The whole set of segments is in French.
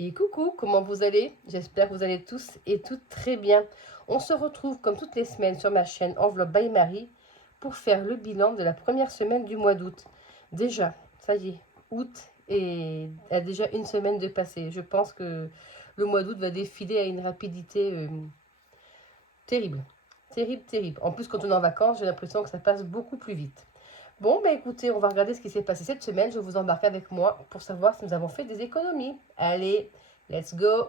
Et coucou, comment vous allez? J'espère que vous allez tous et toutes très bien. On se retrouve comme toutes les semaines sur ma chaîne Enveloppe by Marie pour faire le bilan de la première semaine du mois d'août. Déjà, ça y est, août et a déjà une semaine de passé. Je pense que le mois d'août va défiler à une rapidité terrible. Terrible, terrible. En plus, quand on est en vacances, j'ai l'impression que ça passe beaucoup plus vite. Bon, bah écoutez, on va regarder ce qui s'est passé cette semaine. Je vous embarque avec moi pour savoir si nous avons fait des économies. Allez, let's go!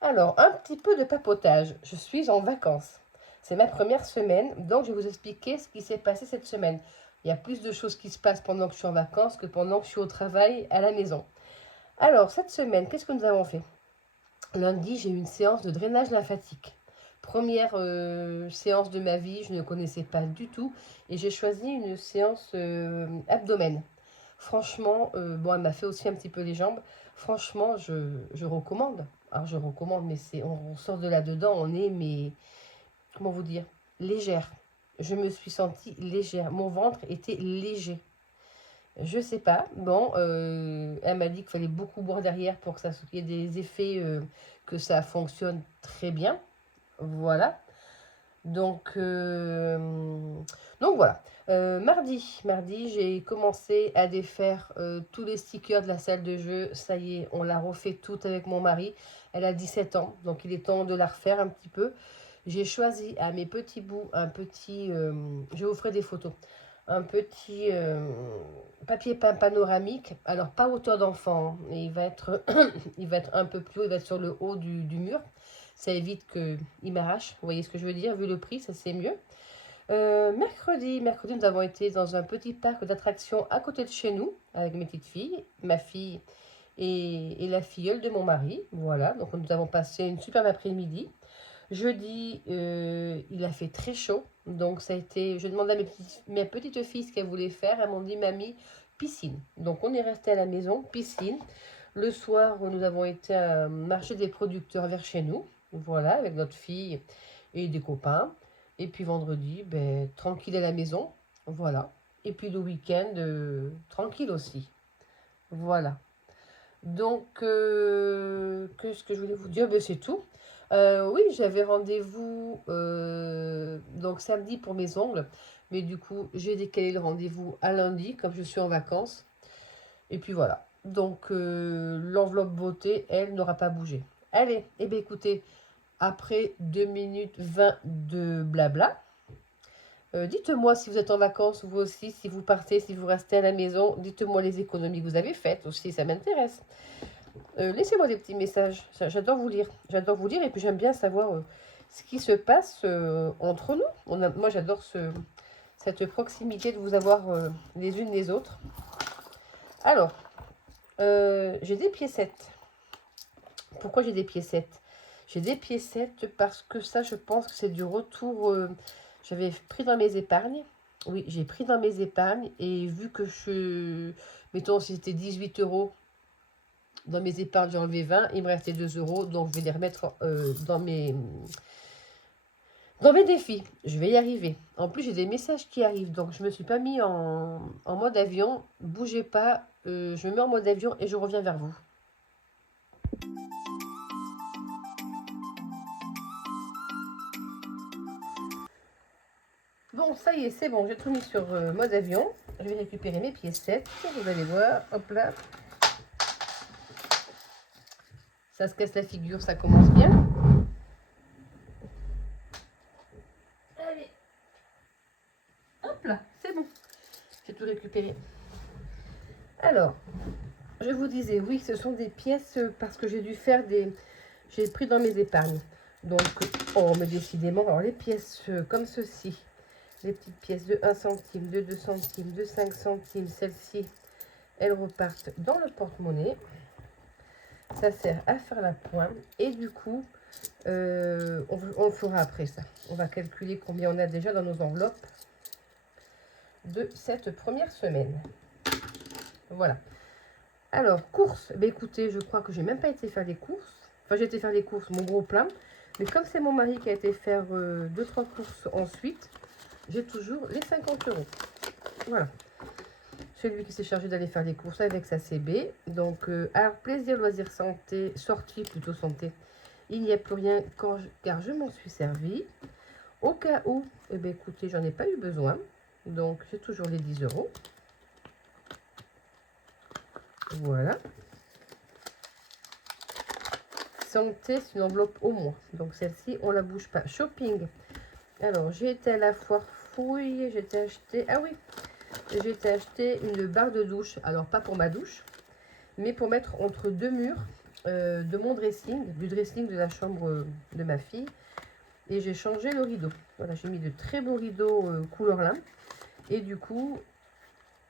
Alors, un petit peu de papotage. Je suis en vacances. C'est ma première semaine, donc je vais vous expliquer ce qui s'est passé cette semaine. Il y a plus de choses qui se passent pendant que je suis en vacances que pendant que je suis au travail à la maison. Alors, cette semaine, qu'est-ce que nous avons fait? Lundi, j'ai eu une séance de drainage lymphatique. Première séance de ma vie, je ne connaissais pas du tout. Et j'ai choisi une séance abdomen. Franchement, bon, elle m'a fait aussi un petit peu les jambes. Franchement, je recommande. Alors, je recommande, mais on sort de là-dedans, on est, mais, comment vous dire, légère. Je me suis sentie légère. Mon ventre était léger. Je sais pas. Bon, elle m'a dit qu'il fallait beaucoup boire derrière pour que ça qu'il y ait des effets, que ça fonctionne très bien. Voilà. Donc, voilà. Mardi, j'ai commencé à défaire tous les stickers de la salle de jeu. Ça y est, on l'a refait toute avec mon mari. Elle a 17 ans, donc il est temps de la refaire un petit peu. J'ai choisi à mes petits bouts un petit, je vous ferai des photos, un petit papier peint panoramique. Alors pas hauteur d'enfant, hein. Il va être un peu plus haut, il va être sur le haut du mur. Ça évite qu'il m'arrache. Vous voyez ce que je veux dire? Vu le prix, ça c'est mieux. Mercredi, nous avons été dans un petit parc d'attractions à côté de chez nous avec mes petites filles, ma fille et la filleule de mon mari. Voilà, donc nous avons passé une superbe après-midi. Jeudi, il a fait très chaud, donc ça a été. Je demandais à mes petites filles ce qu'elles voulaient faire. Elles m'ont dit, mamie, piscine. Donc on est resté à la maison, piscine. Le soir, nous avons été à un marché des producteurs vers chez nous, voilà, avec notre fille et des copains. Et puis vendredi, ben, tranquille à la maison, voilà. Et puis le week-end, tranquille aussi, voilà. Donc, qu'est-ce que je voulais vous dire? Ben, c'est tout. Oui, j'avais rendez-vous donc samedi pour mes ongles, mais du coup, j'ai décalé le rendez-vous à lundi, comme je suis en vacances. Et puis voilà. Donc, l'enveloppe beauté, elle, n'aura pas bougé. Allez, eh bien écoutez, après 2 minutes 20 de blabla, dites-moi si vous êtes en vacances, vous aussi, si vous partez, si vous restez à la maison, dites-moi les économies que vous avez faites aussi, ça m'intéresse. Laissez-moi des petits messages, j'adore vous lire. J'adore vous lire et puis j'aime bien savoir ce qui se passe entre nous. Moi, j'adore cette proximité de vous avoir les unes les autres. Alors, j'ai des piécettes. Pourquoi j'ai des piécettes? J'ai des piécettes parce que ça, je pense que c'est du retour. J'avais pris dans mes épargnes. Oui, j'ai pris dans mes épargnes et vu que mettons, si c'était 18 euros dans mes épargnes, j'ai enlevé 20, il me restait 2 euros, donc je vais les remettre dans mes défis. Je vais y arriver. En plus, j'ai des messages qui arrivent, donc je me suis pas mis en mode avion. Bougez pas, je me mets en mode avion et je reviens vers vous. Bon, ça y est, c'est bon, j'ai tout mis sur mode avion. Je vais récupérer mes piécettes, vous allez voir, hop là. Ça se casse la figure, ça commence bien. Allez, hop là, c'est bon. J'ai tout récupéré. Alors, je vous disais, oui, ce sont des pièces parce que j'ai dû faire des... J'ai pris dans mes épargnes. Donc, oh, mais décidément, alors les pièces comme ceci, les petites pièces de 1 centime, de 2 centimes, de 5 centimes, celles-ci, elles repartent dans le porte-monnaie. Ça sert à faire la pointe. Et du coup, on le fera après ça. On va calculer combien on a déjà dans nos enveloppes de cette première semaine. Voilà. Alors, courses. Ben, écoutez, je crois que j'ai même pas été faire les courses. Enfin, j'ai été faire les courses, mon gros plein. Mais comme c'est mon mari qui a été faire 2-3 courses ensuite, j'ai toujours les 50 euros. Voilà. Celui qui s'est chargé d'aller faire les courses avec sa CB. Donc, alors, plaisir, loisir, santé, sortie plutôt santé. Il n'y a plus rien car je m'en suis servi. Au cas où, eh bien, écoutez, j'en ai pas eu besoin. Donc, j'ai toujours les 10 euros. Voilà. Santé, c'est une enveloppe au moins. Donc, celle-ci, on la bouge pas. Shopping. Alors, j'ai été à la foire fouille. J'étais acheté... Ah oui, j'ai été acheter une barre de douche. Alors, pas pour ma douche, mais pour mettre entre deux murs de mon dressing, du dressing de la chambre de ma fille. Et j'ai changé le rideau. Voilà, j'ai mis de très beaux rideaux couleur lin. Et du coup,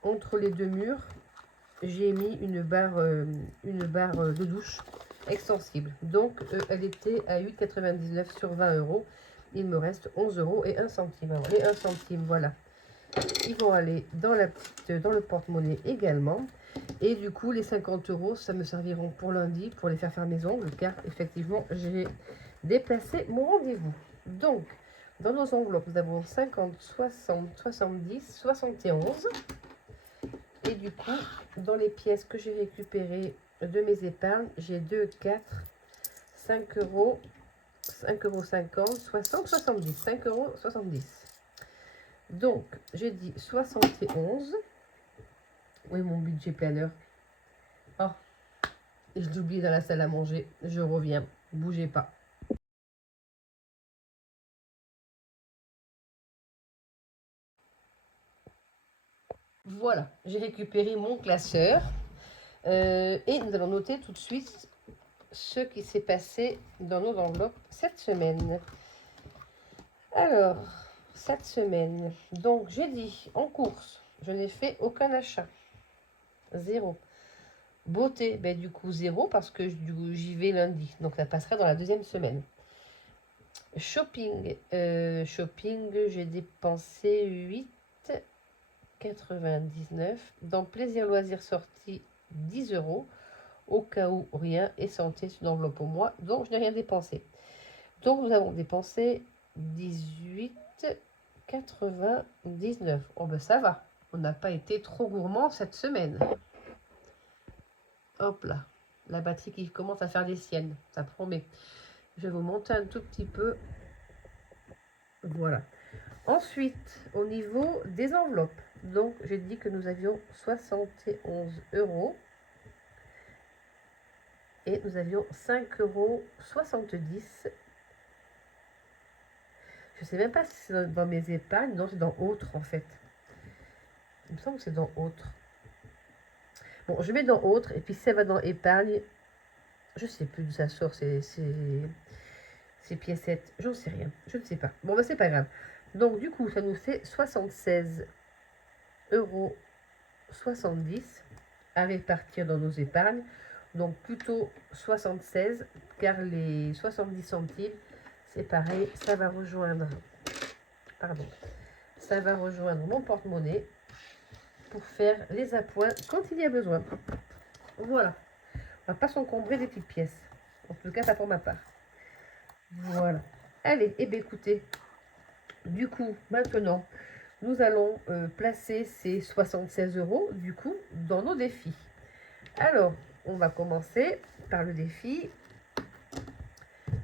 entre les deux murs, j'ai mis une barre de douche extensible. Donc, elle était à 8,99 sur 20 euros. Il me reste 11 euros et 1 centime. Alors, les 1 centime, voilà. Ils vont aller dans le porte-monnaie également. Et du coup, les 50 euros, ça me serviront pour lundi pour les faire mes ongles. Car effectivement, j'ai déplacé mon rendez-vous. Donc, dans nos enveloppes, nous avons 50, 60, 70, 71. Et du coup, dans les pièces que j'ai récupérées de mes épargnes, j'ai 2, 4, 5 euros, 5,50 euros, 60, 70, 5,70 euros. Donc, j'ai dit 71. Oui, mon budget planeur. Oh, et je l'ai oublié dans la salle à manger. Je reviens. Bougez pas. Voilà, j'ai récupéré mon classeur. Et nous allons noter tout de suite ce qui s'est passé dans nos enveloppes cette semaine. Alors, cette semaine, donc j'ai dit en course, je n'ai fait aucun achat. 0. Beauté, ben du coup 0 parce que j'y vais lundi. Donc ça passera dans la deuxième semaine. Shopping, j'ai dépensé 8,99. Dans plaisir loisir sortie, 10 euros. Au cas où rien. Et santé, c'est une enveloppe au mois. Donc je n'ai rien dépensé. Donc nous avons dépensé 18,99. Oh ben ça va. On n'a pas été trop gourmand cette semaine. Hop là. La batterie qui commence à faire des siennes. Ça promet. Je vais vous monter un tout petit peu. Voilà. Ensuite, au niveau des enveloppes. Donc, j'ai dit que nous avions 71 euros. Et nous avions 5,70 euros. Je ne sais même pas si c'est dans mes épargnes. Non, c'est dans autres en fait. Il me semble que c'est dans autres. Bon, je mets dans autres. Et puis si ça va dans épargne, je ne sais plus d'où ça sort ces piécettes. J'en sais rien. Je ne sais pas. Bon, ben c'est pas grave. Donc du coup, ça nous fait 76,70 euros à répartir dans nos épargnes. Donc plutôt 76, car les 70 centimes, c'est pareil, ça va rejoindre, ça va rejoindre mon porte-monnaie pour faire les appoints quand il y a besoin. Voilà, on va pas s'encombrer des petites pièces, en tout cas pas pour ma part. Voilà, allez, et bien écoutez, du coup, maintenant, nous allons placer ces 76 euros, du coup, dans nos défis. Alors, on va commencer par le défi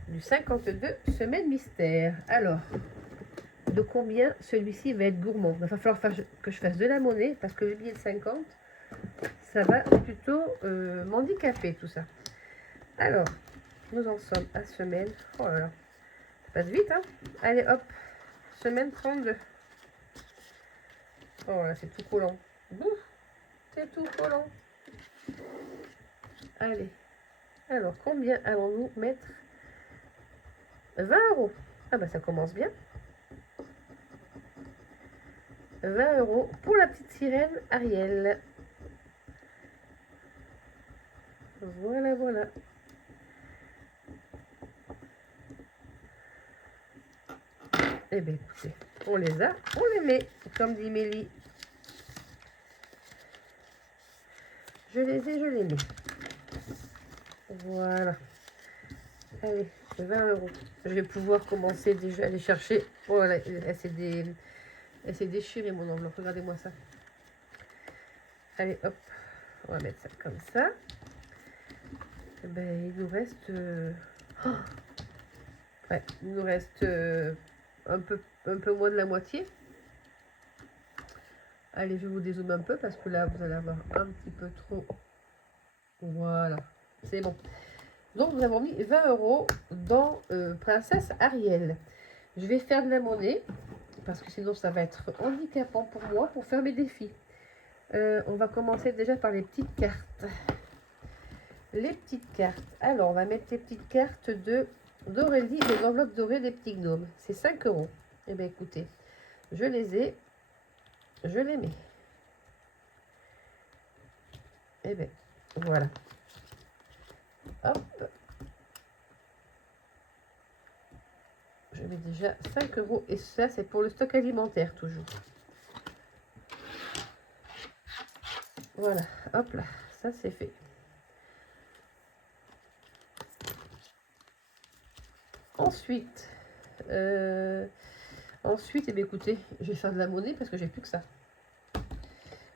du 52 semaines mystère. Alors, de combien celui-ci va être gourmand? Il va falloir que je fasse de la monnaie parce que le billet de 50, ça va plutôt m'handicaper tout ça. Alors, nous en sommes à semaine. Oh là là, ça passe vite, hein? Allez hop, semaine 32. Oh là, c'est tout collant. Bouf, c'est tout collant. Allez, alors combien allons-nous mettre? 20 euros. Ah bah ça commence bien. 20 euros pour la petite sirène Ariel. Voilà, voilà. Eh bien, écoutez, on les a, on les met, comme dit Mélie. Je les ai, je les mets. Voilà. Allez, 20 euros. Je vais pouvoir commencer déjà à aller chercher. Voilà, c'est Elle s'est déchirée mon enveloppe, regardez-moi ça. Allez, hop, on va mettre ça comme ça. Et ben, il nous reste... ouais, il nous reste un peu moins de la moitié. Allez, je vous dézoome un peu parce que là, vous allez avoir un petit peu trop. Voilà, c'est bon. Donc, nous avons mis 20 € dans Princesse Ariel. Je vais faire de la monnaie parce que sinon, ça va être handicapant pour moi pour faire mes défis. On va commencer déjà par les petites cartes. Les petites cartes. Alors, on va mettre les petites cartes d'Aurélie, les enveloppes dorées des petits gnomes. C'est 5 €. Eh bien, écoutez, je les ai. Je les mets. Eh bien, voilà. Hop. Je mets déjà 5 € et ça, c'est pour le stock alimentaire, toujours. Voilà, hop là, ça c'est fait. Ensuite, eh bien, écoutez, je vais faire de la monnaie parce que j'ai plus que ça.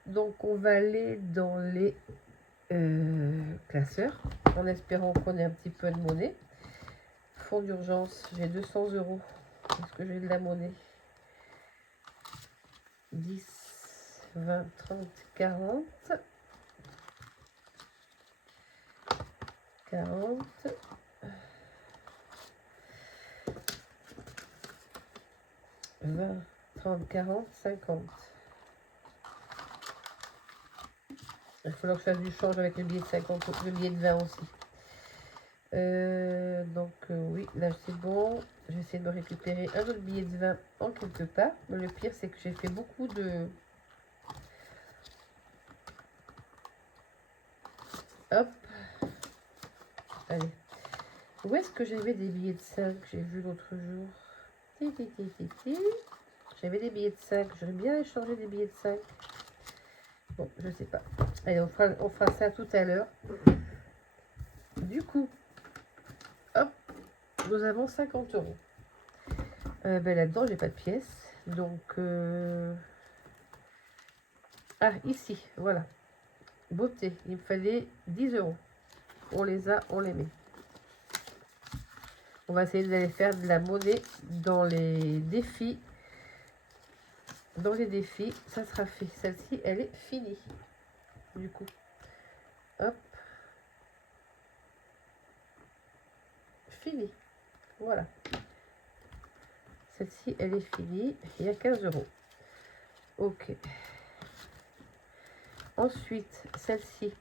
Donc, on va aller dans les classeurs en espérant qu'on ait un petit peu de monnaie. Fonds d'urgence, j'ai 200 €. Est-ce que j'ai de la monnaie? 10, 20, 30, 40. 40. 20, 30, 40, 50. Il va falloir que je fasse du change avec le billet de 50, le billet de 20 aussi. Oui, là c'est bon. Je vais essayer de me récupérer un autre billet de 20 en quelque part. Mais le pire, c'est que j'ai fait beaucoup de... Hop. Allez. Où est-ce que j'avais des billets de 5? J'ai vu l'autre jour. J'avais des billets de 5. J'aurais bien échangé des billets de 5. Bon, je sais pas. Allez, on fera ça tout à l'heure. Du coup, hop, nous avons 50 €. Ben là-dedans, j'ai pas de pièces. Donc, ah, ici, voilà. Beauté, il me fallait 10 €. On les a, on les met. On va essayer d'aller faire de la monnaie dans les défis. Dans les défis, ça sera fait. Celle-ci, elle est finie. Du coup, hop. Fini. Voilà. Celle-ci, elle est finie. Il y a 15 €. Ok. Ensuite, celle-ci,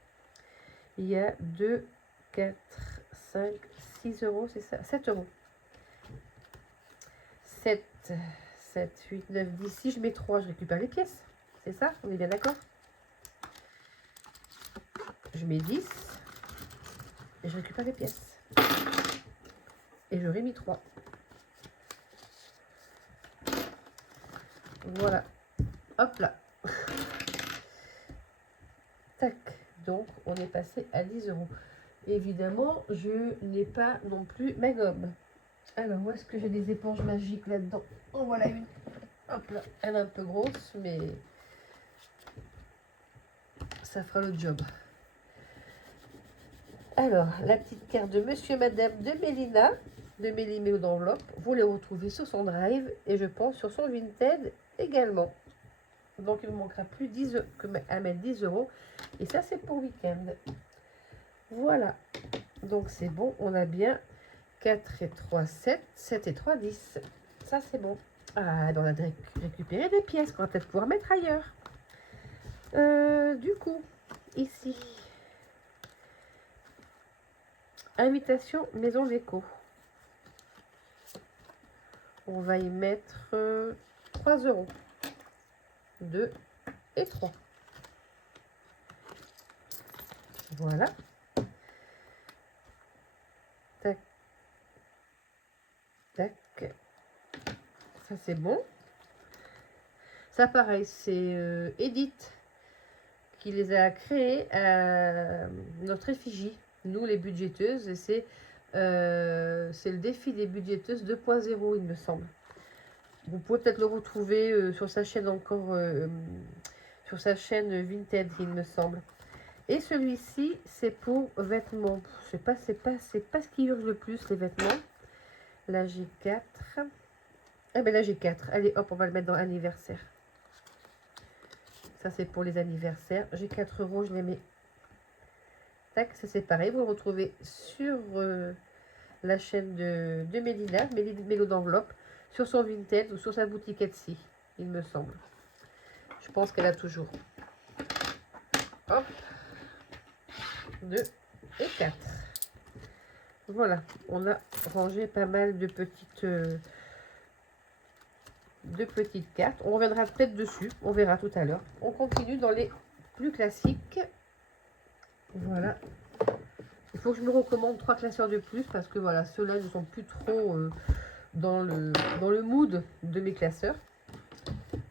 il y a 2, 4, 5, 6 €, c'est ça? 7 €. 7, 7, 8, 9, 10. Si je mets 3, je récupère les pièces. C'est ça? On est bien d'accord? Je mets 10 et je récupère les pièces. Et j'aurais mis 3. Voilà. Hop là. Tac. Donc, on est passé à 10 €. Évidemment, je n'ai pas non plus ma gomme. Alors, où est-ce que j'ai des éponges magiques là-dedans? En voilà une. Hop là. Elle est un peu grosse, mais ça fera le job. Alors, la petite carte de Monsieur et Madame de Mélina, de Méliméo d'enveloppe, vous les retrouvez sur son drive et je pense sur son Vinted également. Donc, il ne manquera plus à mettre 10 €. Et ça, c'est pour week-end. Voilà. Donc, c'est bon. On a bien 4 et 3, 7. 7 et 3, 10. Ça, c'est bon. Ah, on a récupéré des pièces qu'on va peut-être pouvoir mettre ailleurs. Du coup, ici, invitation maison déco. On va y mettre 3 €. 2 et 3. Voilà. Tac. Tac. Ça, c'est bon. Ça, pareil, c'est Edith qui les a créés à notre effigie. Nous, les budgéteuses, et c'est le défi des budgéteuses 2.0, il me semble. Vous pouvez peut-être le retrouver sur sa chaîne encore, sur sa chaîne Vinted, il me semble. Et celui-ci, c'est pour vêtements. C'est pas ce qui urge le plus, les vêtements. La G4. Ah ben la G4. Allez, hop, on va le mettre dans anniversaire. Ça, c'est pour les anniversaires. J'ai 4 euros, je les mets. Tac, ça c'est pareil. Vous le retrouvez sur la chaîne de Mélina, Mélo d'enveloppe, sur son Vinted ou sur sa boutique Etsy, il me semble. Je pense qu'elle a toujours. Hop. 2 et 4. Voilà, on a rangé pas mal de petites cartes. On reviendra peut-être dessus, on verra tout à l'heure. On continue dans les plus classiques. Voilà. Il faut que je me recommande 3 classeurs de plus parce que voilà, ceux-là ne sont plus trop dans le mood de mes classeurs.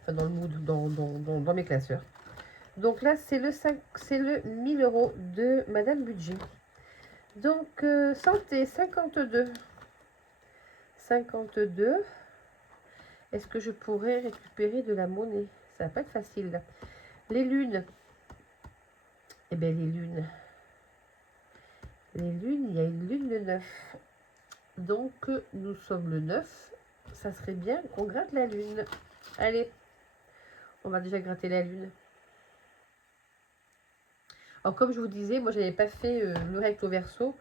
Enfin, dans le mood, dans mes classeurs. Donc là, c'est le 1000 euros de Madame Budget. Donc, santé, 52. 52. Est-ce que je pourrais récupérer de la monnaie? Ça va pas être facile, là. Les lunes. Eh bien, les lunes. Les lunes, il y a une lune le 9. Donc, nous sommes le 9. Ça serait bien qu'on gratte la lune. Allez, on va déjà gratter la lune. Alors, comme je vous disais, moi, je n'avais pas fait le recto verso.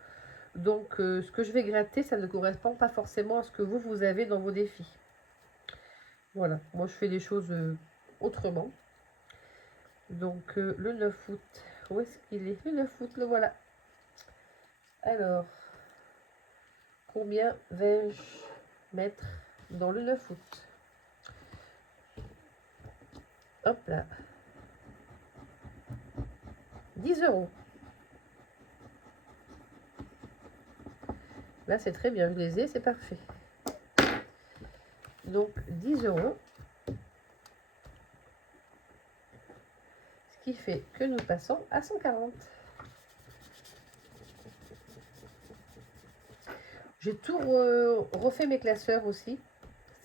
Donc, ce que je vais gratter, ça ne correspond pas forcément à ce que vous avez dans vos défis. Voilà, moi, je fais les choses autrement. Donc, le 9 août, où est-ce qu'il est? Le 9 août, le voilà. Alors, combien vais-je mettre dans le 9 août? Hop là. 10 euros. Là, c'est très bien, je les ai, c'est parfait. Donc, 10 euros. Ce qui fait que nous passons à 140. J'ai tout refait mes classeurs aussi.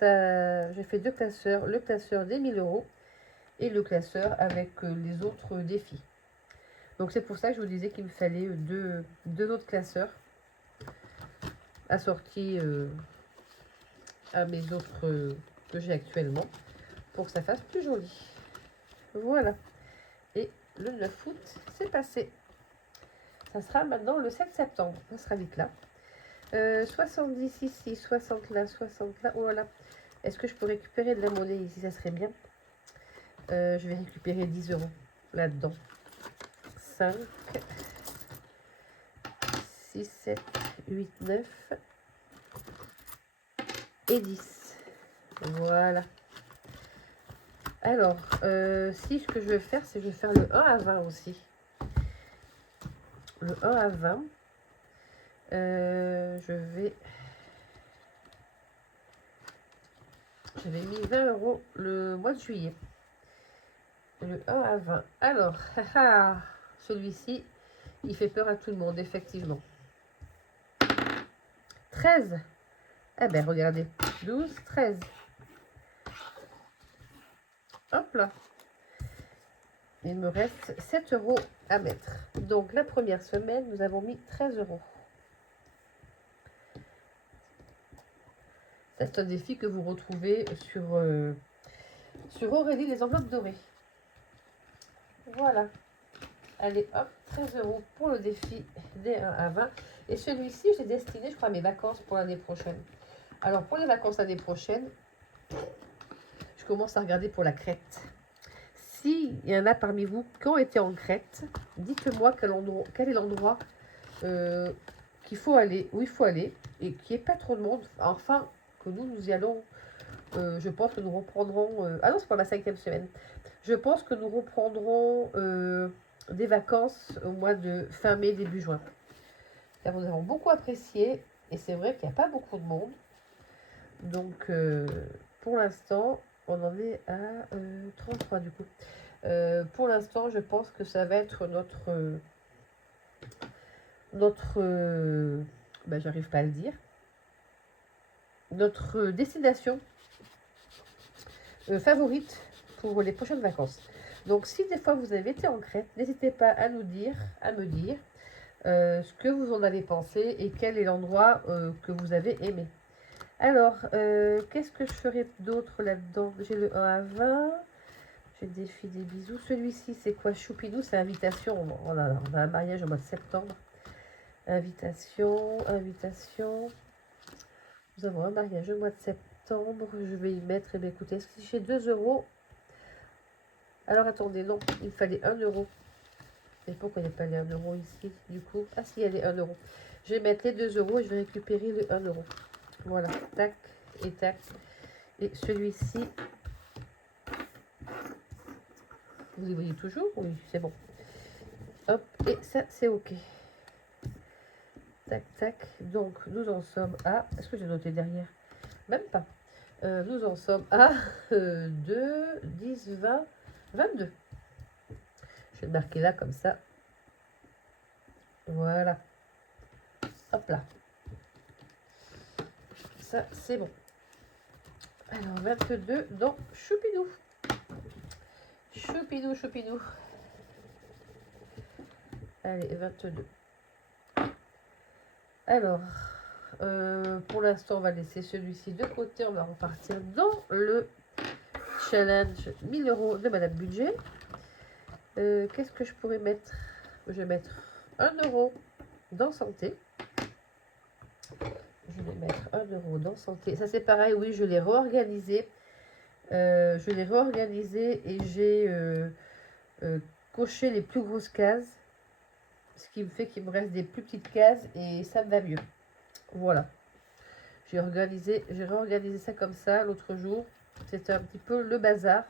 J'ai fait 2 classeurs, le classeur des 1000 euros et le classeur avec les autres défis. Donc c'est pour ça que je vous disais qu'il me fallait deux autres classeurs assortis à mes autres que j'ai actuellement pour que ça fasse plus joli. Voilà. Et le 9 août, c'est passé. Ça sera maintenant le 7 septembre. Ça sera vite là. 70 ici, 60 là, 60 là. Voilà. Est-ce que je peux récupérer de la monnaie ici? Ça serait bien. Je vais récupérer 10 euros là-dedans. 5, 6, 7, 8, 9 et 10. Voilà. Alors, si ce que je vais faire, c'est que je vais faire le 1 à 20 aussi. Le 1 à 20. J'avais mis 20 euros le mois de juillet. Le 1 à 20. Alors, celui-ci, il fait peur à tout le monde, effectivement. 13. Eh bien, regardez. 12, 13. Hop là. Il me reste 7 euros à mettre. Donc, la première semaine, nous avons mis 13 euros. C'est un défi que vous retrouvez sur Aurélie les enveloppes dorées. Voilà. Allez, hop, 13 euros pour le défi des 1 à 20. Et celui-ci, j'ai destiné, je crois, à mes vacances pour l'année prochaine. Alors, pour les vacances l'année prochaine, je commence à regarder pour la Crète. S'il y en a parmi vous qui ont été en Crète, dites-moi quel est l'endroit qu'il faut aller, où il faut aller, et qui n'y ait pas trop de monde. Enfin, que nous y allons. Je pense que nous reprendrons... ah non, c'est pas la 5e semaine. Je pense que nous reprendrons des vacances au mois de fin mai, début juin. Là, nous avons beaucoup apprécié, et c'est vrai qu'il n'y a pas beaucoup de monde. Donc, pour l'instant, on en est à 33 du coup. Pour l'instant, je pense que ça va être j'arrive pas à le dire, notre destination favorites pour les prochaines vacances. Donc, si des fois vous avez été en Crète, n'hésitez pas à me dire ce que vous en avez pensé et quel est l'endroit que vous avez aimé. Alors, qu'est-ce que je ferai d'autre là-dedans? J'ai le 1 à 20. J'ai le défi des bisous. Celui-ci, c'est quoi? Choupidou, c'est invitation. On a un mariage au mois de septembre. Invitation. Nous avons un mariage au mois de septembre. Je vais y mettre, écoutez, si j'ai 2 euros. Alors, attendez, non, il fallait 1 euro. Et pourquoi il n'y a pas les 1 euro ici, du coup? Ah, si, il y a les 1 euro. Je vais mettre les 2 euros et je vais récupérer le 1 euro. Voilà, tac et tac. Et celui-ci, vous y voyez toujours? Oui, c'est bon. Hop, et ça, c'est OK. Tac, tac. Donc, nous en sommes à... Est-ce que j'ai noté derrière? Même pas. Nous en sommes à 2, 10, 20, 22. Je vais le marquer là, comme ça. Voilà. Hop là. Ça, c'est bon. Alors, 22 dans Choupidou. Choupidou. Allez, 22. Alors, pour l'instant, on va laisser celui-ci de côté. On va repartir dans le challenge 1000 euros de Madame Budget. Qu'est-ce que je pourrais mettre? Je vais mettre 1 euro dans santé. Je vais mettre 1 euro dans santé. Ça, c'est pareil, oui, je l'ai réorganisé. Et j'ai coché les plus grosses cases. Ce qui me fait qu'il me reste des plus petites cases et ça me va mieux. Voilà. J'ai réorganisé ça comme ça l'autre jour. C'était un petit peu le bazar.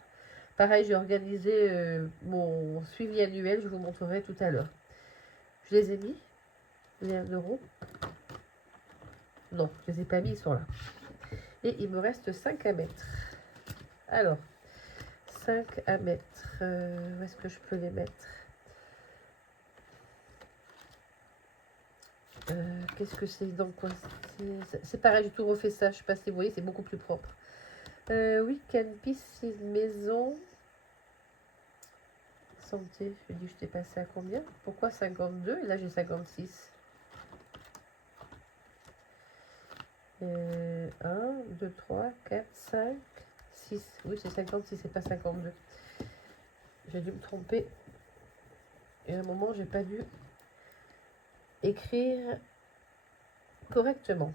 Pareil, j'ai organisé mon suivi annuel. Je vous montrerai tout à l'heure. Je les ai mis, les 1 euro. Non, je ne les ai pas mis, ils sont là. Et il me reste 5 à mettre. Alors, 5 à mettre. Où est-ce que je peux les mettre? Qu'est-ce que c'est? Donc quoi? C'est pareil, j'ai tout refait ça. Je ne sais pas si vous voyez, c'est beaucoup plus propre. Week-end, piscine, maison. Santé, je dis, je t'ai passé à combien? Pourquoi 52? Et là, j'ai 56. 1, 2, 3, 4, 5, 6. Oui, c'est 56, c'est pas 52. J'ai dû me tromper. Et à un moment, j'ai pas dû écrire correctement.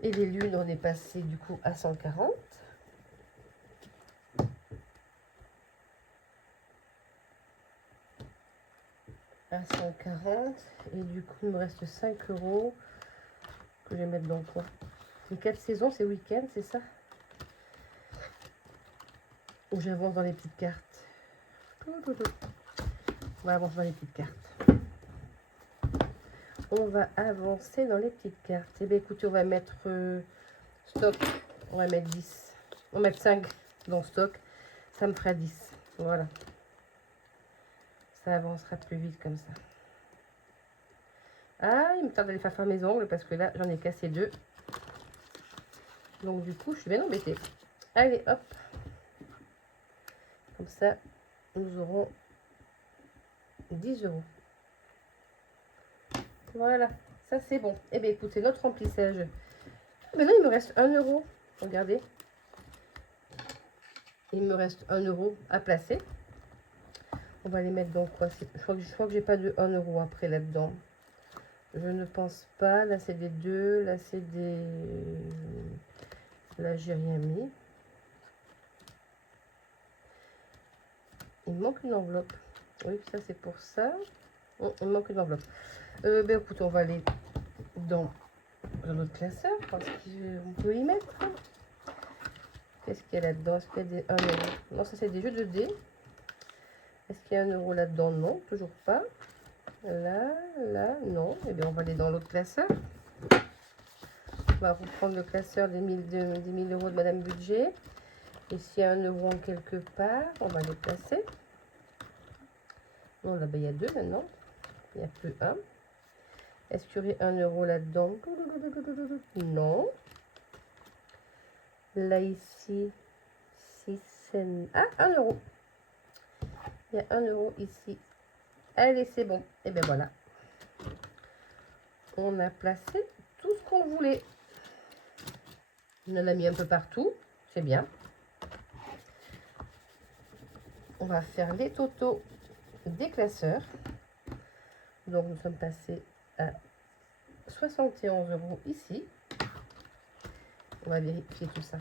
Et les lunes, on est passé du coup à 140. À 140. Et du coup, il me reste 5 euros que je vais mettre dans quoi? Les 4 saisons, c'est week-end, c'est ça? Ou j'avance dans les petites cartes. On va avancer dans les petites cartes. On va avancer dans les petites cartes. Eh bien, écoutez, on va mettre stock. On va mettre 10. On va mettre 5 dans stock. Ça me fera 10. Voilà. Ça avancera plus vite comme ça. Ah, il me tarde d'aller faire mes ongles parce que là, j'en ai cassé 2. Donc, du coup, je suis bien embêtée. Allez, hop. Comme ça, nous aurons 10 euros. Voilà, ça c'est bon. Eh bien, écoutez, notre remplissage. Maintenant, il me reste 1 euro. Regardez. Il me reste 1 euro à placer. On va les mettre dans quoi? Je crois que j'ai pas de 1 euro après là-dedans. Je ne pense pas. Là, c'est des 2. Là, c'est des... Là, j'ai rien mis. Il manque une enveloppe. Oui, ça, c'est pour ça. Oh, il manque une enveloppe. Ben, écoute, on va aller dans notre classeur. Parce qu'on peut y mettre. Qu'est-ce qu'il y a là-dedans? Est-ce qu'il y a des 1 euro? Non, ça, c'est des jeux de dés. Est-ce qu'il y a 1 euro là-dedans? Non, toujours pas. Là, non. Eh bien, on va aller dans l'autre classeur. On va reprendre le classeur des 1000 euros de Madame Budget. Et s'il y a 1 euro en quelque part, on va les placer. Non, là, ben, il y a 2 maintenant. Il n'y a plus 1. Est-ce qu'il y aurait 1 euro là-dedans? Non. Là, ici, 6, 7... Ah, 1 euro. Il y a 1 euro ici. Allez, c'est bon. Et bien voilà. On a placé tout ce qu'on voulait. On en a mis un peu partout. C'est bien. On va faire les totaux des classeurs. Donc, nous sommes passés à 71 euros ici. On va vérifier tout ça.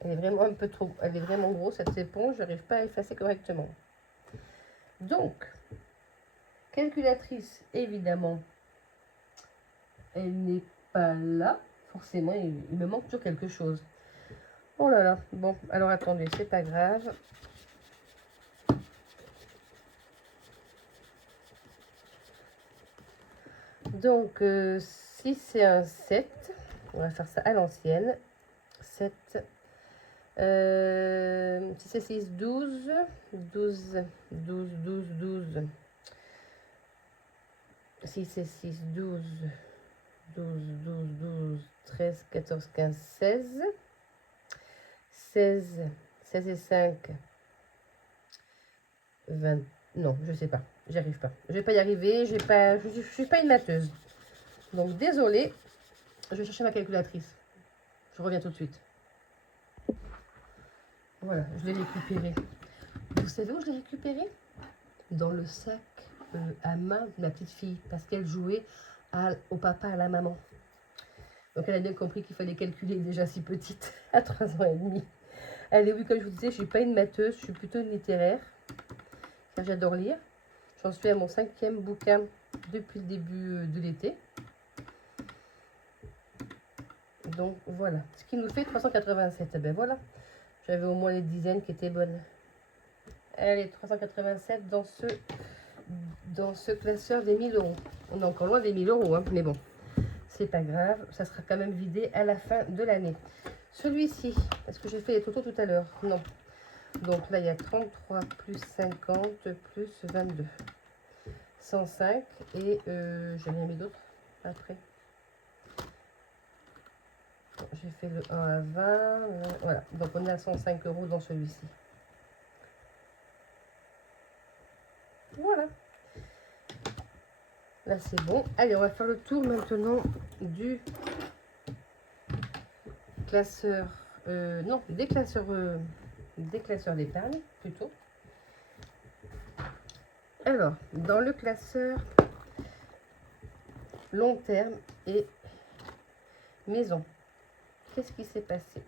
Elle est vraiment un peu trop... Elle est vraiment grosse, cette éponge. Je n'arrive pas à effacer correctement. Donc, calculatrice, évidemment, elle n'est pas là. Forcément, il me manque toujours quelque chose. Oh là là. Bon, alors attendez, c'est pas grave. Donc, si c'est un 7, on va faire ça à l'ancienne. 7. Si c'est 6, 12. 12, 12, 12, 12. Si c'est 6, 12, 12, 12, 12, 13, 14, 15, 16. 16, 16 et 5, 20. Non, je sais pas. J'y arrive pas. Je vais pas y arriver. Je suis pas une matheuse. Donc, désolée. Je vais chercher ma calculatrice. Je reviens tout de suite. Voilà, je l'ai récupéré. Vous savez où je l'ai récupéré? Dans le sac à main de ma petite fille. Parce qu'elle jouait au papa, à la maman. Donc, elle a bien compris qu'il fallait calculer déjà si petite, à 3 ans et demi. Allez, oui, comme je vous disais, je suis pas une matheuse. Je suis plutôt une littéraire. Car j'adore lire. J'en suis à mon 5e bouquin depuis le début de l'été. Donc, voilà. Ce qui nous fait 387. Eh ben voilà. J'avais au moins les dizaines qui étaient bonnes. Allez, 387 dans ce classeur des 1000 euros. On est encore loin des 1000 euros, hein, mais bon, c'est pas grave. Ça sera quand même vidé à la fin de l'année. Celui-ci, est-ce que j'ai fait les totaux tout à l'heure? Non. Donc là, il y a 33 plus 50 plus 22. 105 et j'en ai mis d'autres après. J'ai fait le 1 à 20. Voilà, donc on est à 105 euros dans celui-ci. Voilà. Là, c'est bon. Allez, on va faire le tour maintenant du classeur. Non, des classeurs d'épargne, plutôt. Alors, dans le classeur long terme et maison, qu'est-ce qui s'est passé?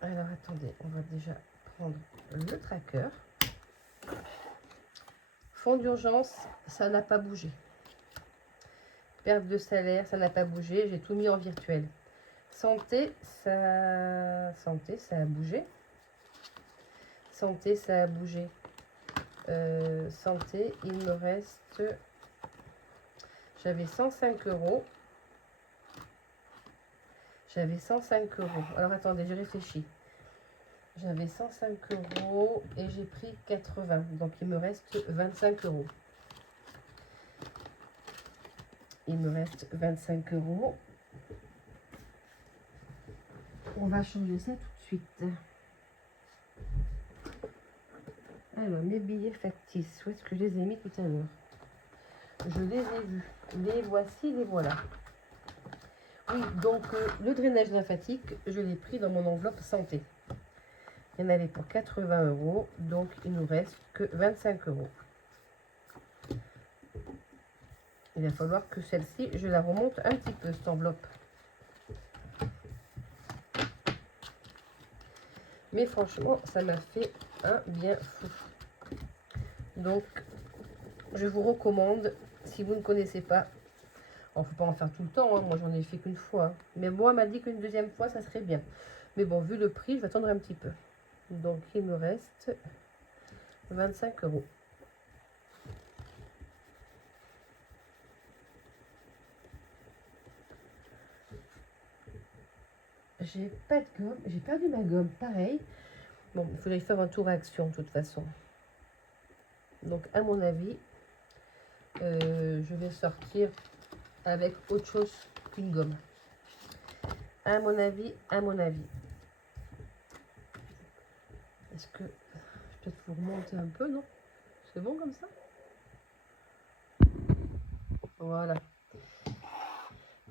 Alors, attendez, on va déjà prendre le tracker. Fonds d'urgence, ça n'a pas bougé. Perte de salaire, ça n'a pas bougé. J'ai tout mis en virtuel. Santé, ça a bougé. Santé, ça a bougé. Santé, il me reste... J'avais 105 euros. J'avais 105 euros. Alors, attendez, je réfléchis. J'avais 105 euros et j'ai pris 80. Donc, il me reste 25 euros. Il me reste 25 euros. On va changer ça tout de suite. Alors, mes billets factices, où est-ce que je les ai mis tout à l'heure? Je les ai vus. Les voici, les voilà. Oui, donc le drainage lymphatique, je l'ai pris dans mon enveloppe santé. Il y en avait pour 80 euros, donc il nous reste que 25 euros. Il va falloir que celle-ci, je la remonte un petit peu, cette enveloppe. Mais franchement, ça m'a fait un bien fou. Donc, je vous recommande, si vous ne connaissez pas, il ne faut pas en faire tout le temps, hein, moi j'en ai fait qu'une fois. Hein. Mais moi, m'a dit qu'une deuxième fois, ça serait bien. Mais bon, vu le prix, je vais attendre un petit peu. Donc, il me reste 25 euros. J'ai pas de gomme, j'ai perdu ma gomme, pareil. Bon, il faudrait faire un tour à Action de toute façon. Donc, à mon avis, je vais sortir avec autre chose qu'une gomme. À mon avis, Est-ce que... Je vais peut-être vous remonter un peu, non? C'est bon comme ça? Voilà.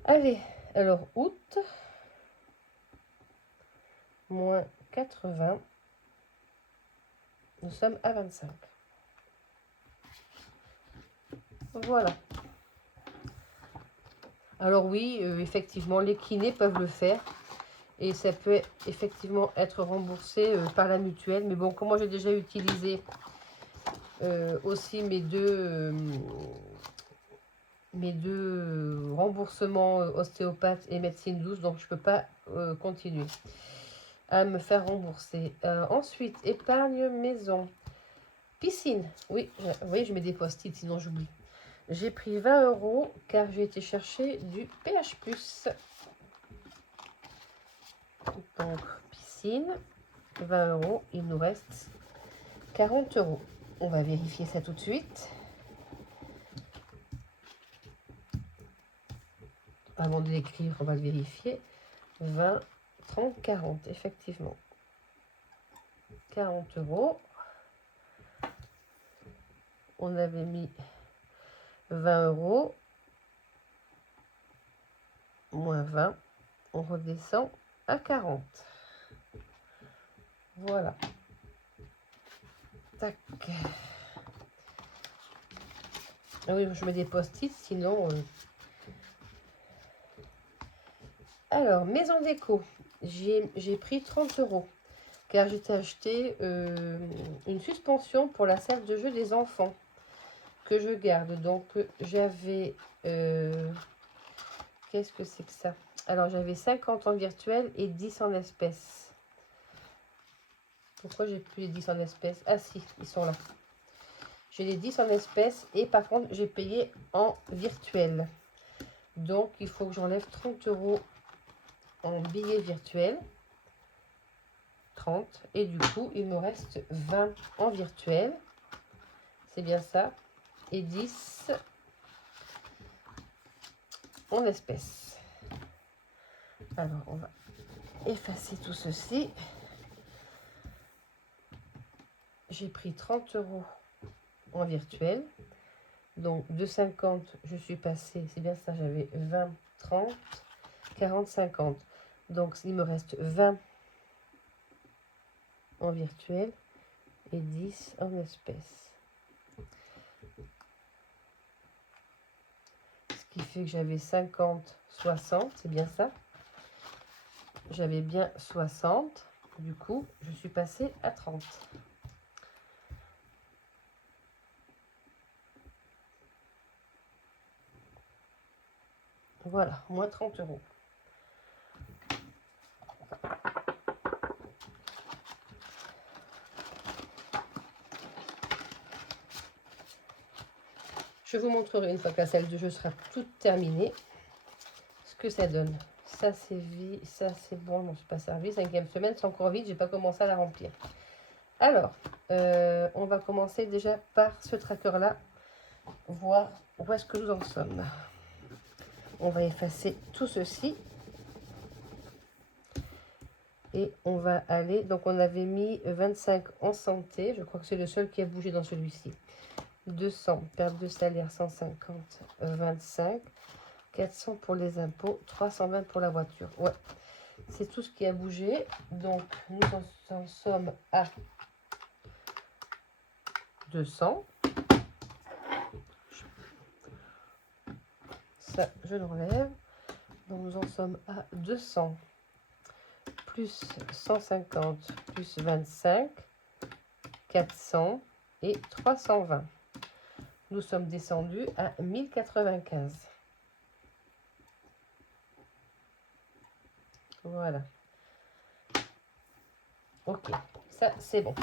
Allez, alors août, moins 80, nous sommes à 25. Voilà. Alors oui, effectivement, les kinés peuvent le faire. Et ça peut effectivement être remboursé par la mutuelle. Mais bon, comme moi j'ai déjà utilisé aussi mes deux remboursements ostéopathe et médecine douce, donc je ne peux pas continuer à me faire rembourser. Ensuite, épargne maison. Piscine. Oui, oui, je mets des post-it, sinon j'oublie. J'ai pris 20 € car j'ai été chercher du PH+. Donc, piscine, 20 €, il nous reste 40 €. On va vérifier ça tout de suite. Avant de l'écrire, on va le vérifier. 20, 30, 40, effectivement. 40 €. On avait mis 20 €. Moins 20. On redescend à 40. Voilà. Tac. Ah oui, je mets des post-it, sinon... Alors, maison déco. J'ai pris 30 € car j'ai acheté une suspension pour la salle de jeu des enfants que je garde. Donc, j'avais... qu'est-ce que c'est que ça? Alors, j'avais 50 en virtuel et 10 en espèces. Pourquoi j'ai plus les 10 en espèces? Ah si, ils sont là. J'ai les 10 en espèces et par contre, j'ai payé en virtuel. Donc, il faut que j'enlève 30 € en billets virtuels. 30. Et du coup, il me reste 20 en virtuel. C'est bien ça. Et 10 en espèces. Alors, on va effacer tout ceci. J'ai pris 30 € en virtuel. Donc, de 50, je suis passée, c'est bien ça, j'avais 20, 30, 40, 50. Donc, il me reste 20 en virtuel et 10 en espèces. Ce qui fait que j'avais 50, 60, c'est bien ça. J'avais bien 60. Du coup, je suis passée à 30. Voilà, moins 30 €. Je vous montrerai une fois que la salle de jeu sera toute terminée ce que ça donne. Ça c'est vide, ça c'est bon, je m'en suis pas servi. 5e semaine, c'est encore vide, j'ai pas commencé à la remplir. Alors, on va commencer déjà par ce tracker là, voir où est-ce que nous en sommes. On va effacer tout ceci. Et on va aller, donc on avait mis 25 en santé, je crois que c'est le seul qui a bougé dans celui-ci. 200, perte de salaire 150, 25, 400 pour les impôts, 320 pour la voiture. Ouais, c'est tout ce qui a bougé. Donc nous en sommes à 200. Ça, je l'enlève. Donc nous en sommes à 200. Plus 150, plus 25, 400 et 320. Nous sommes descendus à 1095. Voilà. Ok, ça c'est bon.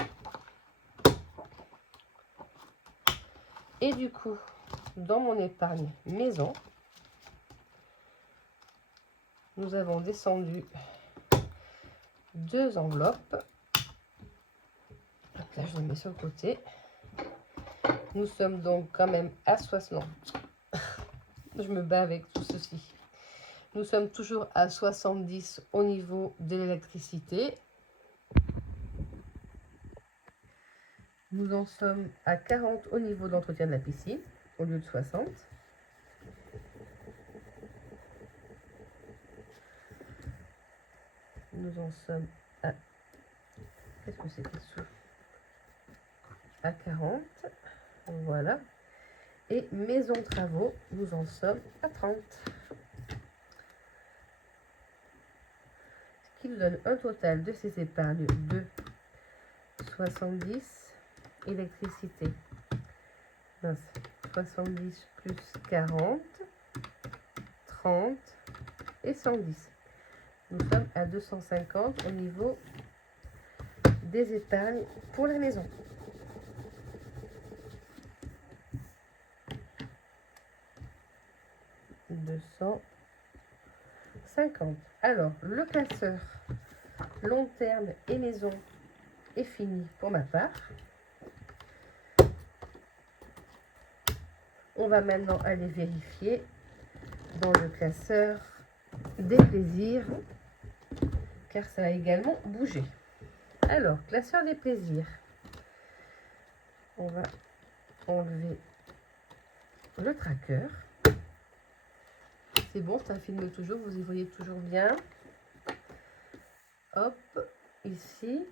Et du coup, dans mon épargne maison, nous avons descendu 2 enveloppes. Donc là, je les mets sur le côté. Nous sommes donc quand même à 60. Je me bats avec tout ceci. Nous sommes toujours à 70 au niveau de l'électricité. Nous en sommes à 40 au niveau d'entretien de la piscine, au lieu de 60. Nous en sommes à... Qu'est-ce que c'est dessous? À 40. Voilà. Et maison travaux, nous en sommes à 30. Ce qui nous donne un total de ces épargnes de 70. Électricité. Mince. 70 plus 40, 30 et 110. Nous sommes à 250 au niveau des épargnes pour la maison. « 250. Alors, le classeur long terme et maison est fini pour ma part. On va maintenant aller vérifier dans le classeur des plaisirs, car ça a également bougé. Alors, classeur des plaisirs. On va enlever le tracker. C'est bon, ça filme toujours, vous y voyez toujours bien. Hop, ici.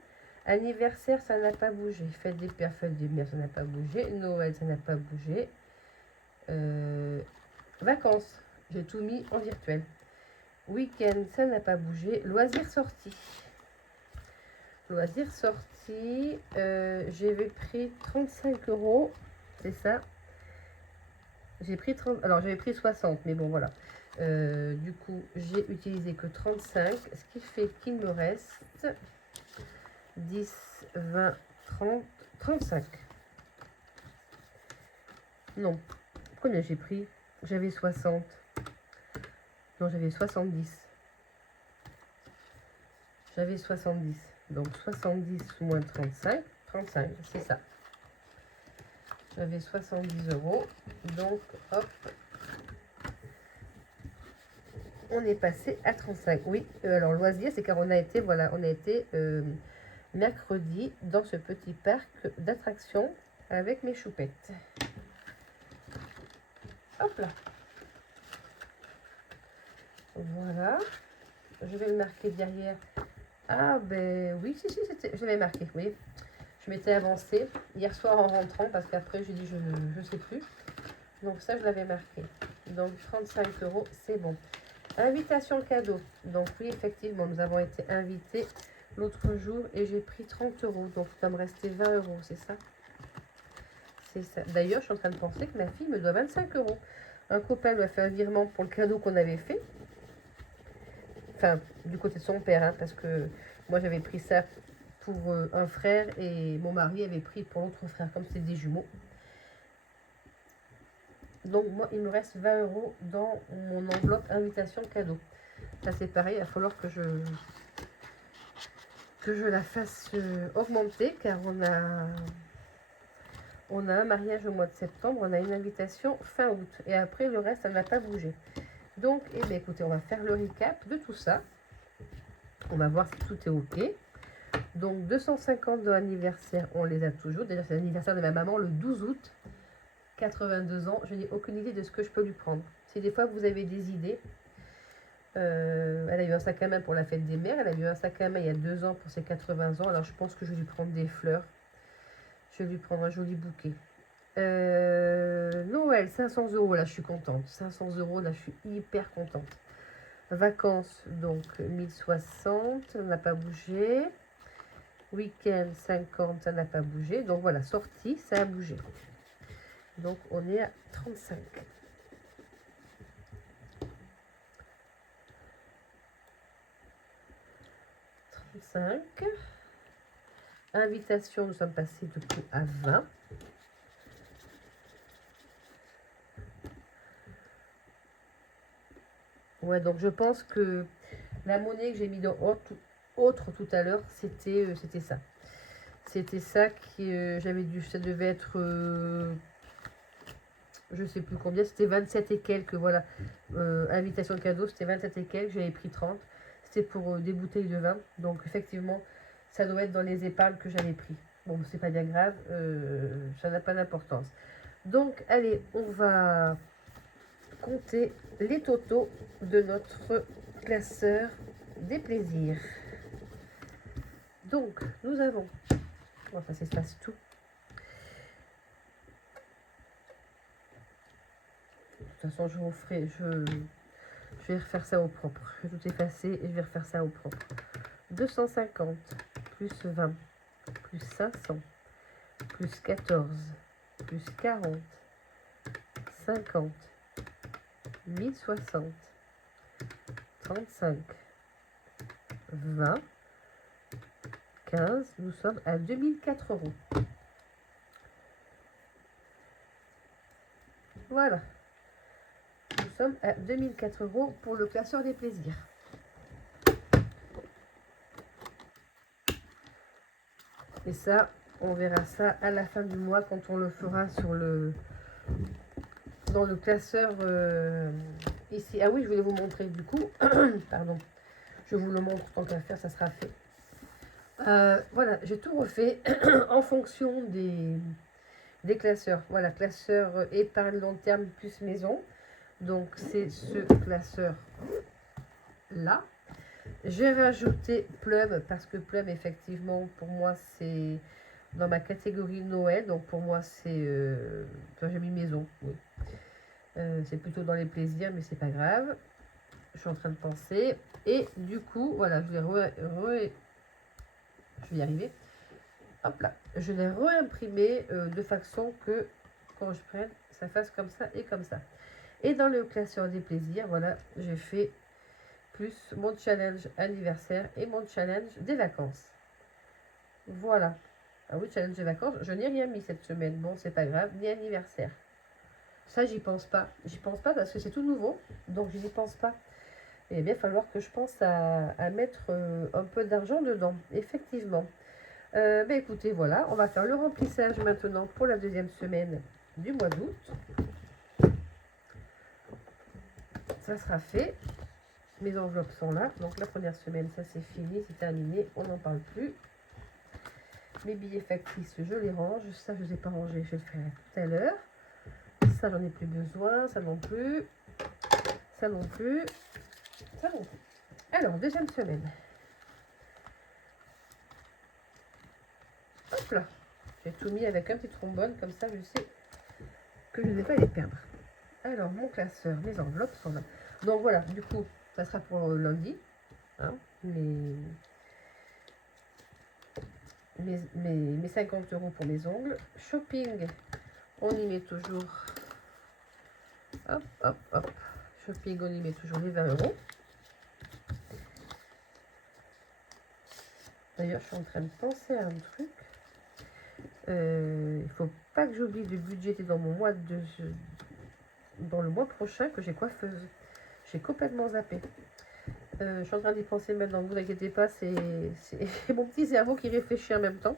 Anniversaire, ça n'a pas bougé. Fête des pères, fête des mères, ça n'a pas bougé. Noël, ça n'a pas bougé. Vacances, j'ai tout mis en virtuel. Week-end, ça n'a pas bougé. Loisirs sortis. Loisirs sortis, j'avais pris 35 €, c'est ça. J'ai pris 30, alors j'avais pris 60, mais bon voilà. Du coup, j'ai utilisé que 35, ce qui fait qu'il me reste 10, 20, 30, 35. Non, combien j'ai pris? J'avais 60. Non, j'avais 70. J'avais 70. Donc 70 moins 35, 35, c'est ça. J'avais 70 €. Donc, hop. On est passé à 35. Oui, alors loisir, c'est car on a été, voilà, on a été mercredi dans ce petit parc d'attractions avec mes choupettes. Hop là. Voilà. Je vais le marquer derrière. Ah ben oui, si, je l'avais marqué, oui. Je m'étais avancée hier soir en rentrant parce qu'après j'ai dit je ne sais plus. Donc ça, je l'avais marqué. Donc 35 €, c'est bon. Invitation cadeau. Donc oui, effectivement, nous avons été invités l'autre jour et j'ai pris 30 €. Donc il va me rester 20 €, c'est ça? C'est ça. D'ailleurs, je suis en train de penser que ma fille me doit 25 €. Un copain lui a fait un virement pour le cadeau qu'on avait fait. Enfin, du côté de son père, hein, parce que moi j'avais pris ça pour un frère et mon mari avait pris pour l'autre frère, comme c'est des jumeaux. Donc moi, il me reste 20 € dans mon enveloppe invitation cadeau. Ça c'est pareil, il va falloir que je la fasse augmenter, car on a un mariage au mois de septembre, on a une invitation fin août. Et après, le reste, ça n'a pas bougé. Donc, eh bien, écoutez, on va faire le recap de tout ça. On va voir si tout est OK. Donc, 250 de l'anniversaire, on les a toujours. D'ailleurs, c'est l'anniversaire de ma maman le 12 août. 82 ans. Je n'ai aucune idée de ce que je peux lui prendre. Si des fois, vous avez des idées. Elle a eu un sac à main pour la fête des mères. Elle a eu un sac à main il y a 2 ans pour ses 80 ans. Alors, je pense que je vais lui prendre des fleurs. Je vais lui prendre un joli bouquet. Noël, 500 €, là je suis contente. 500 €, là je suis hyper contente. Vacances, donc 1060, ça n'a pas bougé. Week-end, 50, ça n'a pas bougé. Donc voilà, sortie, ça a bougé. Donc on est à 35. Invitation, nous sommes passés du coup à 20. Ouais, donc je pense que la monnaie que j'ai mis dans autre tout à l'heure, c'était ça. C'était ça qui j'avais dû, ça devait être je sais plus combien, c'était 27 et quelques, voilà. Invitation de cadeau, c'était 27 et quelques, j'avais pris 30. C'était pour des bouteilles de vin. Donc effectivement, ça doit être dans les épargnes que j'avais pris. Bon, c'est pas bien grave, ça n'a pas d'importance. Donc, allez, on va compter les totaux de notre classeur des plaisirs. Donc, nous avons... Enfin, ça s'efface tout. De toute façon, je vous ferai... Je vais refaire ça au propre. Je vais tout effacer et je vais refaire ça au propre. 250 plus 20 plus 500 plus 14 plus 40 50 1060 35 20 15. Nous sommes à 2004 €. Voilà. Nous sommes à 2004 € pour le classeur des plaisirs. Et ça, on verra ça à la fin du mois quand on le fera sur dans le classeur ici. Ah oui, je voulais vous montrer du coup. Pardon. Je vous le montre tant qu'à faire, ça sera fait. Voilà, j'ai tout refait en fonction des classeurs. Voilà, classeur épargne long terme plus maison. Donc, c'est ce classeur-là. J'ai rajouté Plum parce que Plum, effectivement, pour moi, c'est dans ma catégorie Noël. Donc, pour moi, c'est... Enfin, j'ai mis maison, oui. C'est plutôt dans les plaisirs, mais c'est pas grave. Je suis en train de penser. Et du coup, voilà, je vais y arriver. Hop là. Je l'ai réimprimé de façon que, quand je prenne, ça fasse comme ça et comme ça. Et dans le classeur des plaisirs, voilà, j'ai fait plus mon challenge anniversaire et mon challenge des vacances. Voilà. Ah oui, challenge des vacances, je n'ai rien mis cette semaine. Bon, c'est pas grave, ni anniversaire. Ça, j'y pense pas. J'y pense pas parce que c'est tout nouveau, donc je n'y pense pas. Et bien, il va falloir que je pense à mettre un peu d'argent dedans, effectivement. Ben écoutez, voilà, on va faire le remplissage maintenant pour la deuxième semaine du mois d'août. Ça sera fait. Mes enveloppes sont là. Donc la première semaine, ça c'est fini, c'est terminé, on n'en parle plus. Mes billets factices, je les range. Ça, je ne les ai pas rangés, je le ferai tout à l'heure. Ça, j'en ai plus besoin. Ça non plus. Ça non plus. Ça non plus. Alors, deuxième semaine. Hop là. J'ai tout mis avec un petit trombone, comme ça je sais que je ne vais pas les perdre. Alors, mon classeur, mes enveloppes sont là. Donc voilà, du coup, ça sera pour lundi. Hein, mes 50 € pour mes ongles. Shopping, on y met toujours. Hop, hop, hop. Shopping, on y met toujours les 20 €. D'ailleurs, je suis en train de penser à un truc. Il faut pas que j'oublie de budgéter dans mon mois dans le mois prochain que j'ai coiffeuse. J'ai complètement zappé. Je suis en train d'y penser maintenant, ne vous inquiétez pas, c'est mon petit cerveau qui réfléchit en même temps.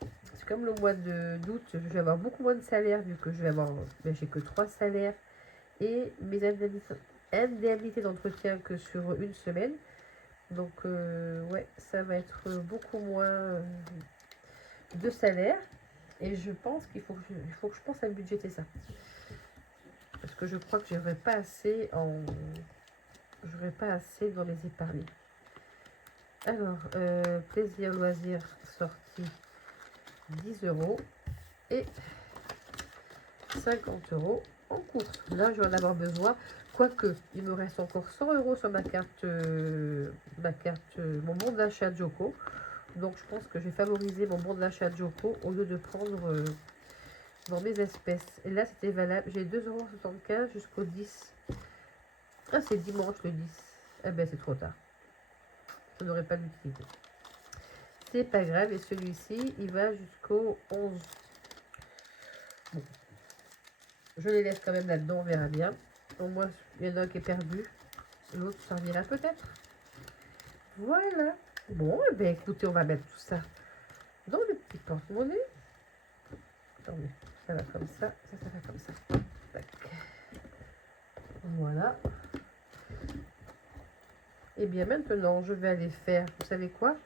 C'est comme le mois d'août, je vais avoir beaucoup moins de salaire vu que je vais avoir, j'ai que 3 salaires et mes indemnités d'entretien que sur une semaine. Donc ouais, ça va être beaucoup moins de salaire et je pense qu'il faut que je pense à budgéter ça. Parce que je crois que j'aurais pas assez dans les épargnes. Alors, plaisir, loisir, sortie, 10 € et 50 € en course. Là, je vais en avoir besoin. Quoique, il me reste encore 100 € sur ma carte, mon bon d'achat Joko. Donc, je pense que je vais favoriser mon bon d'achat Joko au lieu de prendre dans mes espèces. Et là, c'était valable. J'ai 2,75 € jusqu'au 10. Ah, c'est dimanche le 10. Eh ben, c'est trop tard. Ça n'aurait pas d'utilité. C'est pas grave. Et celui-ci, il va jusqu'au 11. Bon. Je les laisse quand même là-dedans, on verra bien. Au moins, il y en a un qui est perdu. L'autre servira peut-être. Voilà. Bon, eh bien, écoutez, on va mettre tout ça dans le petit porte-monnaie. Attendez, ça va comme ça va comme ça. Tac. Voilà. Et bien maintenant, je vais aller faire, vous savez quoi?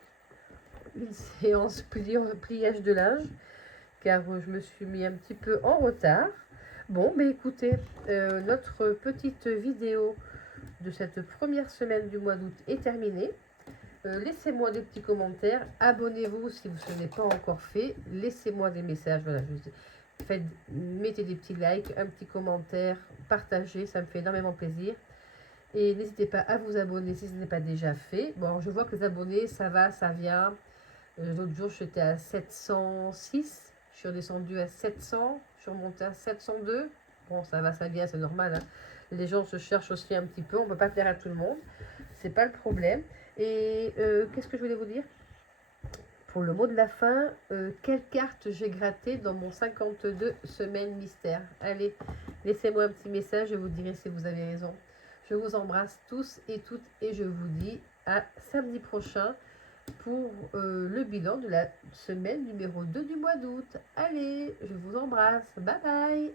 Une séance pliage de linge, car je me suis mis un petit peu en retard. Bon, mais écoutez, notre petite vidéo de cette première semaine du mois d'août est terminée. Laissez-moi des petits commentaires, abonnez-vous si vous ne l'avez pas encore fait, laissez-moi des messages, voilà, mettez des petits likes, un petit commentaire, partagez, ça me fait énormément plaisir. Et n'hésitez pas à vous abonner si ce n'est pas déjà fait. Bon, je vois que les abonnés, ça va, ça vient. L'autre jour, j'étais à 706, je suis redescendue à 700, je suis remontée à 702. Bon, ça va, ça vient, c'est normal, hein. Les gens se cherchent aussi un petit peu, on ne peut pas plaire à tout le monde, c'est pas le problème. Et qu'est-ce que je voulais vous dire? Pour le mot de la fin, quelle carte j'ai gratté dans mon 52 semaines mystère? Allez, laissez-moi un petit message, je vous dirai si vous avez raison. Je vous embrasse tous et toutes et je vous dis à samedi prochain pour le bilan de la semaine numéro 2 du mois d'août. Allez, je vous embrasse. Bye bye.